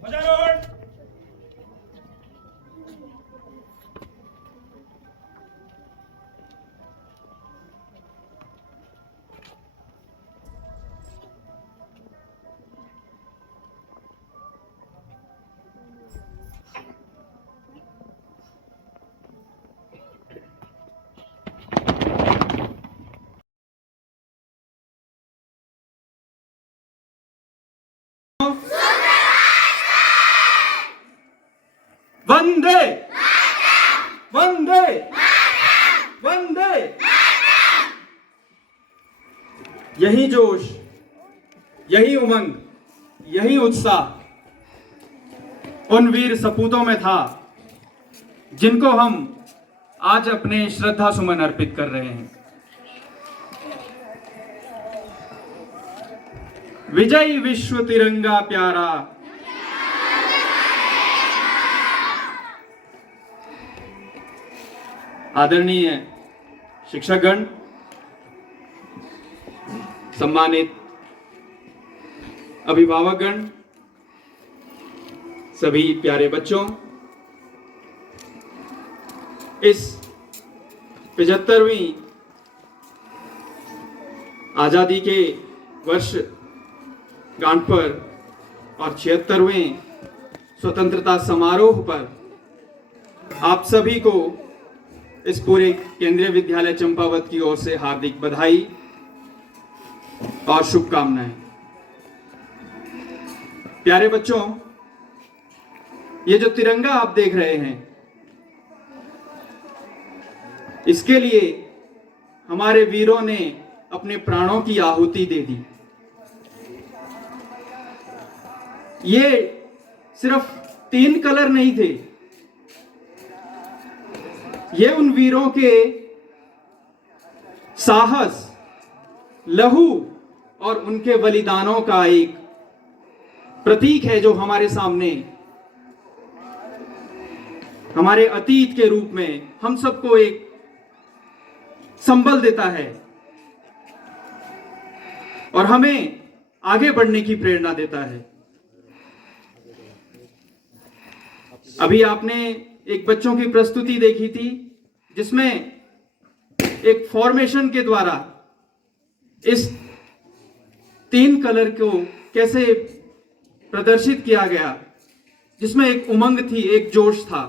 ध्वजारोहण। वंदे वंदे वंदे। यही जोश, यही उमंग, यही उत्साह उन वीर सपूतों में था जिनको हम आज अपने श्रद्धा सुमन अर्पित कर रहे हैं। विजयी विश्व तिरंगा प्यारा, आदरणीय शिक्षकगण, सम्मानित अभिभावकगण, सभी प्यारे बच्चों, इस 75वीं आजादी के वर्ष गांठ पर और 76वें स्वतंत्रता समारोह पर आप सभी को इस पूरे केंद्रीय विद्यालय चंपावत की ओर से हार्दिक बधाई और शुभकामनाएं। प्यारे बच्चों, ये जो तिरंगा आप देख रहे हैं, इसके लिए हमारे वीरों ने अपने प्राणों की आहुति दे दी। ये सिर्फ 3 कलर नहीं थे, ये उन वीरों के साहस, लहू और उनके बलिदानों का एक प्रतीक है जो हमारे सामने, हमारे अतीत के रूप में हम सबको एक संबल देता है और हमें आगे बढ़ने की प्रेरणा देता है। अभी आपने एक बच्चों की प्रस्तुति देखी थी जिसमें एक फॉर्मेशन के द्वारा इस 3 कलर को कैसे प्रदर्शित किया गया, जिसमें एक उमंग थी, एक जोश था।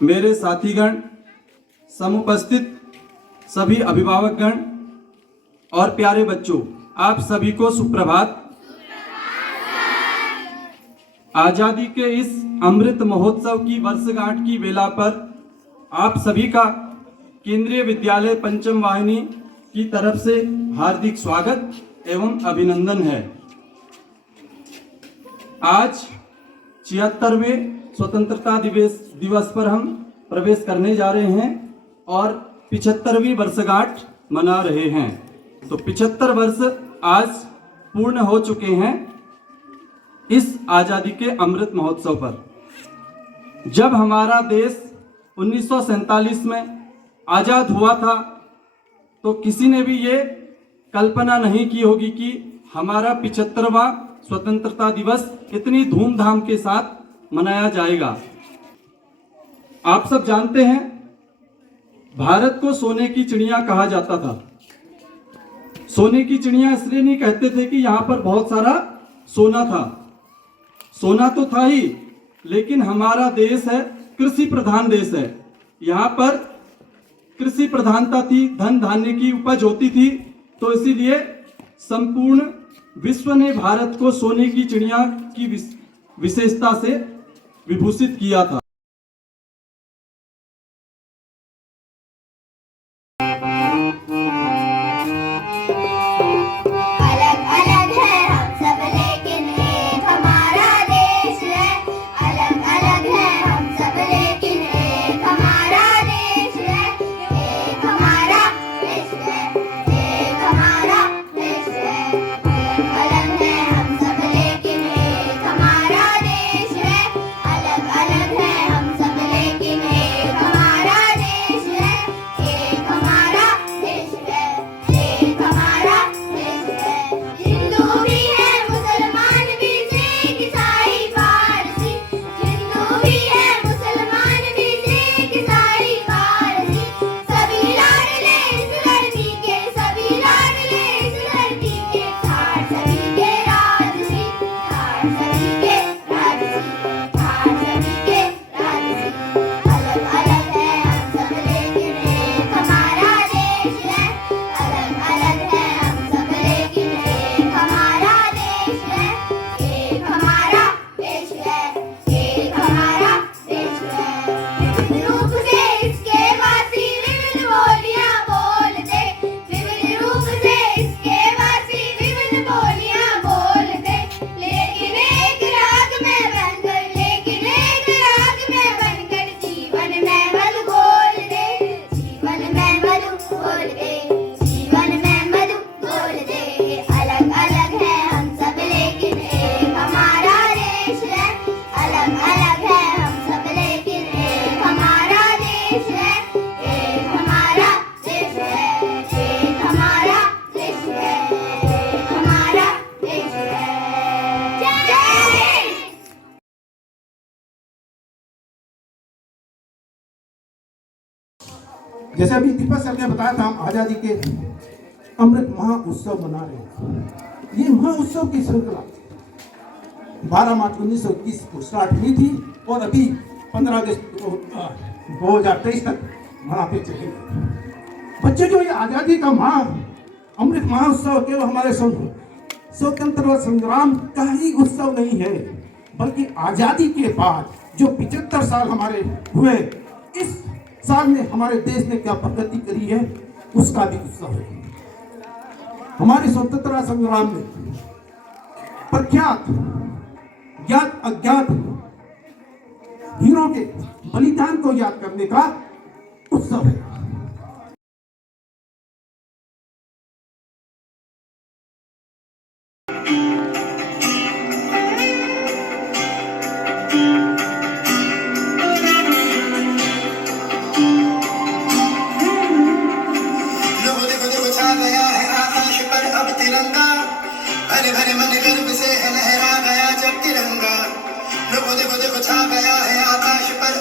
मेरे साथीगण, समुपस्थित सभी अभिभावकगण और प्यारे बच्चों, आप सभी को सुप्रभात। आजादी के इस अमृत महोत्सव की वर्षगांठ की बेला पर आप सभी का केंद्रीय विद्यालय पंचम वाहिनी की तरफ से हार्दिक स्वागत एवं अभिनंदन है। आज 76वें स्वतंत्रता दिवस पर हम प्रवेश करने जा रहे हैं और 75वीं वर्षगांठ मना रहे हैं। तो 75 वर्ष आज पूर्ण हो चुके हैं इस आजादी के अमृत महोत्सव पर। जब हमारा देश 1947 में आजाद हुआ था तो किसी ने भी ये कल्पना नहीं की होगी कि हमारा 75वां स्वतंत्रता दिवस इतनी धूमधाम के साथ मनाया जाएगा। आप सब जानते हैं, भारत को सोने की चिड़िया कहा जाता था। सोने की चिड़िया इसलिए नहीं कहते थे कि यहां पर बहुत सारा सोना था। सोना तो था ही, लेकिन हमारा देश है कृषि प्रधान देश है। यहाँ पर कृषि प्रधानता थी, धन धान्य की उपज होती थी, तो इसीलिए संपूर्ण विश्व ने भारत को सोने की चिड़िया की विशेषता से विभूषित किया था। जैसे अभी दीपक सर ने बताया था, हम आजादी के अमृत महोत्सव मना रहे हैं। ये महोत्सव की श्रृंखला 12 मार्च 1921 को स्टार्ट हुई थी और अभी 15 अगस्त 2023 तक मनाते चलेंगे। बच्चे, जो ये आजादी का अमृत महोत्सव केवल हमारे स्वतंत्रता संग्राम का ही उत्सव नहीं है, बल्कि आजादी के बाद जो 75 साल हमारे हुए, इस साल में हमारे देश ने क्या प्रगति करी है उसका भी उत्सव है। हमारे स्वतंत्रता संग्राम में प्रख्यात ज्ञात अज्ञात वीरों के बलिदान को याद करने का उत्सव है। भरे भरे मन गर्व से लहरा गया जब तिरंगा। देखो देखो देखो छा गया है आकाश पर